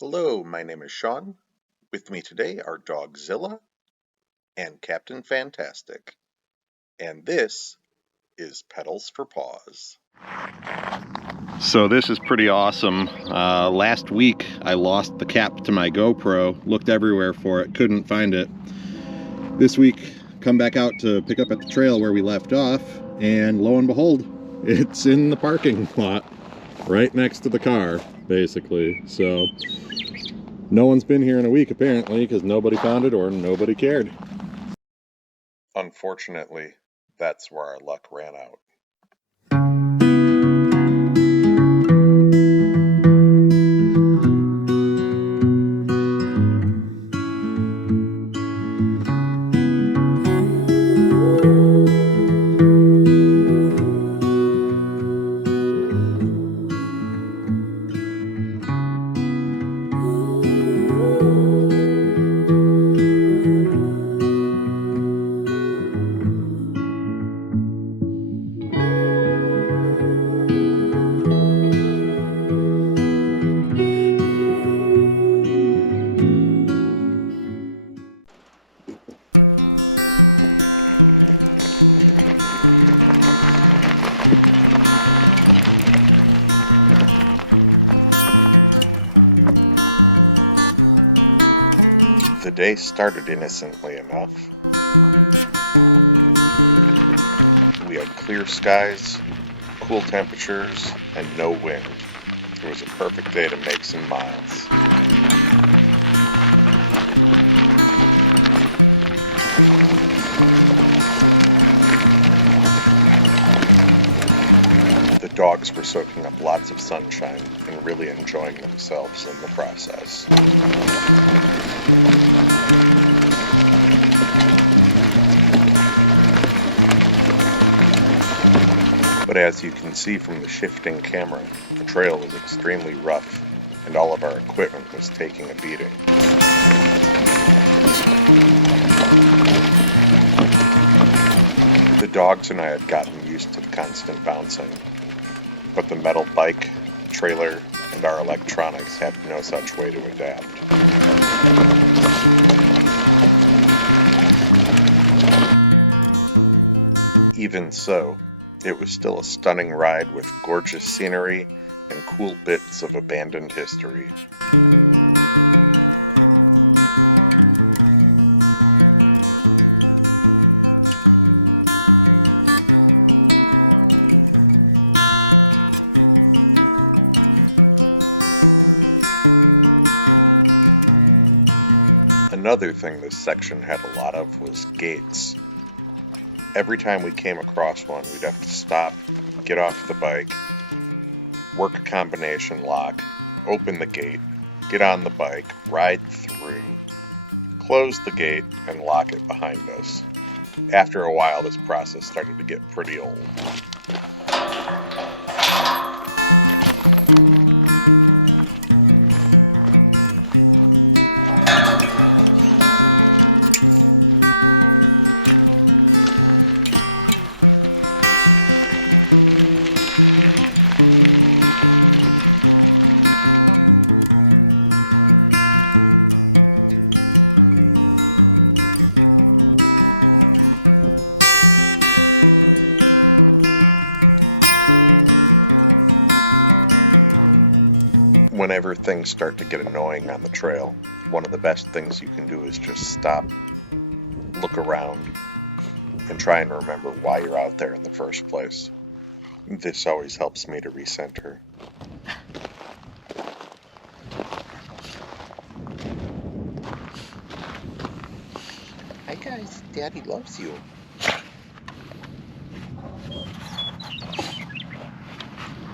Hello, my name is Sean. With me today are Dogzilla and Captain Fantastic. And this is Pedals for Paws. So this is pretty awesome. Last week I lost the cap to my GoPro, looked everywhere for it, couldn't find it. This week, come back out to pick up at the trail where we left off, and lo and behold, it's in the parking lot, right next to the car, basically. So no one's been here in a week apparently, because nobody found it or nobody cared. Unfortunately, that's where our luck ran out. The day started innocently enough. We had clear skies, cool temperatures, and no wind. It was a perfect day to make some miles. The dogs were soaking up lots of sunshine and really enjoying themselves in the process. But as you can see from the shifting camera, the trail was extremely rough and all of our equipment was taking a beating. The dogs and I had gotten used to the constant bouncing, but the metal bike, trailer, and our electronics had no such way to adapt. Even so, it was still a stunning ride with gorgeous scenery and cool bits of abandoned history. Another thing this section had a lot of was gates. Every time we came across one, we'd have to stop, get off the bike, work a combination lock, open the gate, get on the bike, ride through, close the gate, and lock it behind us. After a while, this process started to get pretty old. Whenever things start to get annoying on the trail, one of the best things you can do is just stop, look around, and try and remember why you're out there in the first place. This always helps me to recenter. Hi guys, Daddy loves you.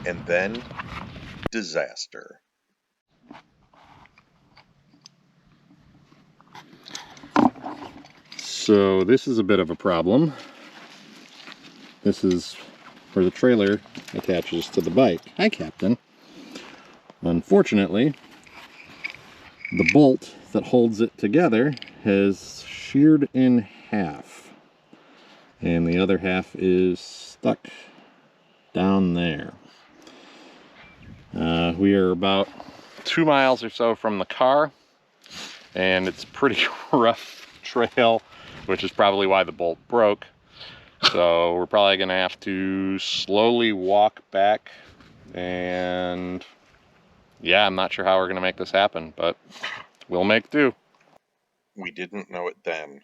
And then, disaster. So this is a bit of a problem. This is where the trailer attaches to the bike. Hi, Captain. Unfortunately, the bolt that holds it together has sheared in half, and the other half is stuck down there. We are about 2 miles or so from the car, and it's a pretty rough trail, which is probably why the bolt broke. So we're probably gonna have to slowly walk back, and yeah, I'm not sure how we're gonna make this happen, but we'll make do. We didn't know it then,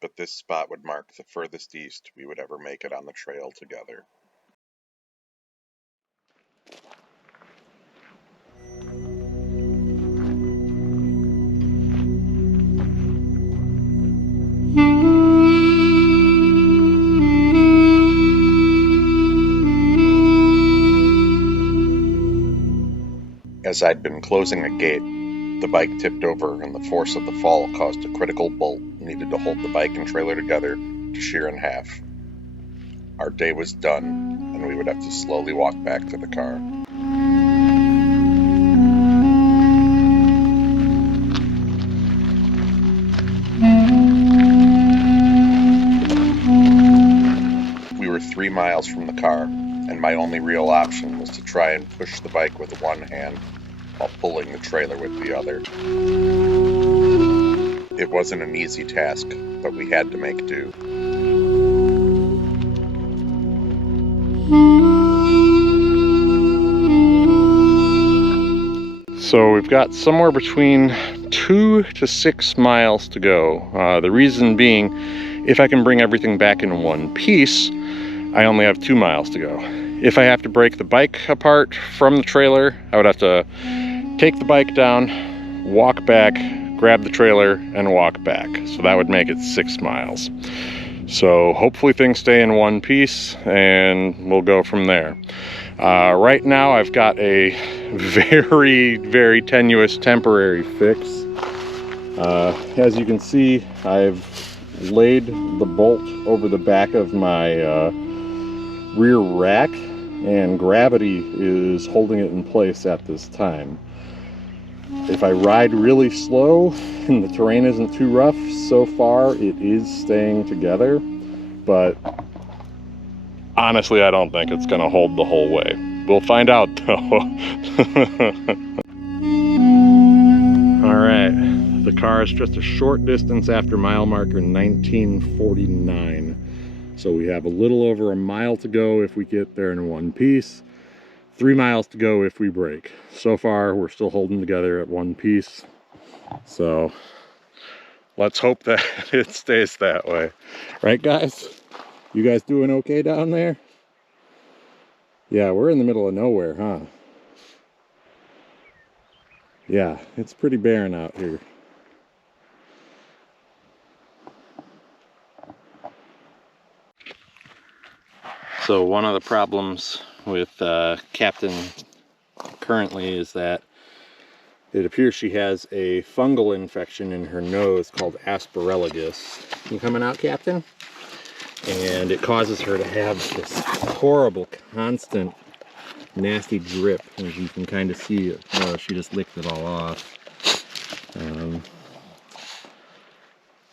but this spot would mark the furthest east we would ever make it on the trail together. As I'd been closing a gate, the bike tipped over and the force of the fall caused a critical bolt needed to hold the bike and trailer together to shear in half. Our day was done, and we would have to slowly walk back to the car. We were 3 miles from the car, and my only real option was to try and push the bike with one hand while pulling the trailer with the other. It wasn't an easy task, but we had to make do. So we've got somewhere between 2 to 6 miles to go. The reason being, if I can bring everything back in one piece, I only have 2 miles to go. If I have to break the bike apart from the trailer, I would have to take the bike down, walk back, grab the trailer, and walk back. So that would make it 6 miles. So hopefully things stay in one piece, and we'll go from there. Right now I've got a very, very tenuous temporary fix. As you can see, I've laid the bolt over the back of my rear rack, and gravity is holding it in place at this time. If I ride really slow and the terrain isn't too rough, so far it is staying together, but honestly, I don't think it's gonna hold the whole way. We'll find out though. All right, the car is just a short distance after mile marker 1949. So we have a little over a mile to go if we get there in one piece. 3 miles to go if we break. So far, we're still holding together at one piece. So let's hope that it stays that way. Right, guys? You guys doing okay down there? Yeah, we're in the middle of nowhere, huh? Yeah, it's pretty barren out here. So one of the problems with Captain currently is that it appears she has a fungal infection in her nose called aspergillosis. You coming out, Captain? And it causes her to have this horrible, constant, nasty drip. As you can kind of see it. She just licked it all off.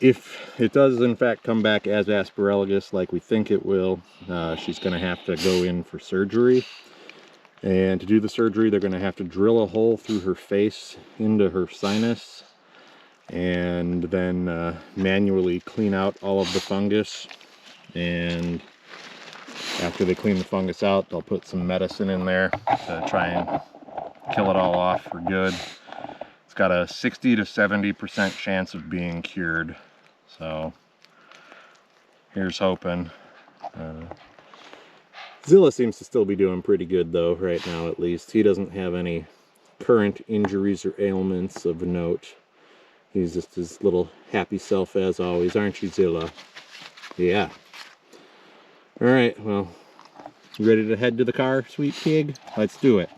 If it does in fact come back as aspergillosis like we think it will, she's going to have to go in for surgery. And to do the surgery, they're going to have to drill a hole through her face into her sinus, and then manually clean out all of the fungus. And after they clean the fungus out, they'll put some medicine in there to try and kill it all off for good. It's got a 60 to 70% chance of being cured. So here's hoping. Zilla seems to still be doing pretty good though, right now at least. He doesn't have any current injuries or ailments of note. He's just his little happy self as always, aren't you, Zilla? Yeah. Alright, well, you ready to head to the car, sweet pig? Let's do it.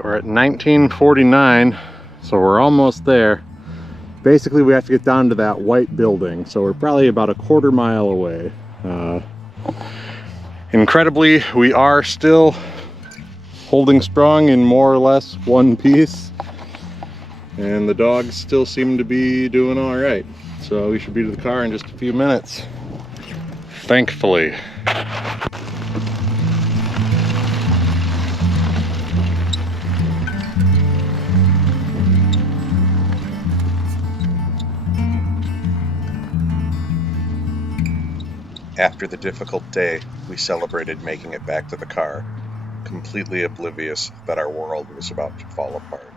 right, we're at 1949, so we're almost there. Basically, we have to get down to that white building, so we're probably about a quarter mile away. Incredibly, we are still holding strong in more or less one piece, and the dogs still seem to be doing all right. So we should be to the car in just a few minutes, thankfully. After the difficult day, we celebrated making it back to the car, completely oblivious that our world was about to fall apart.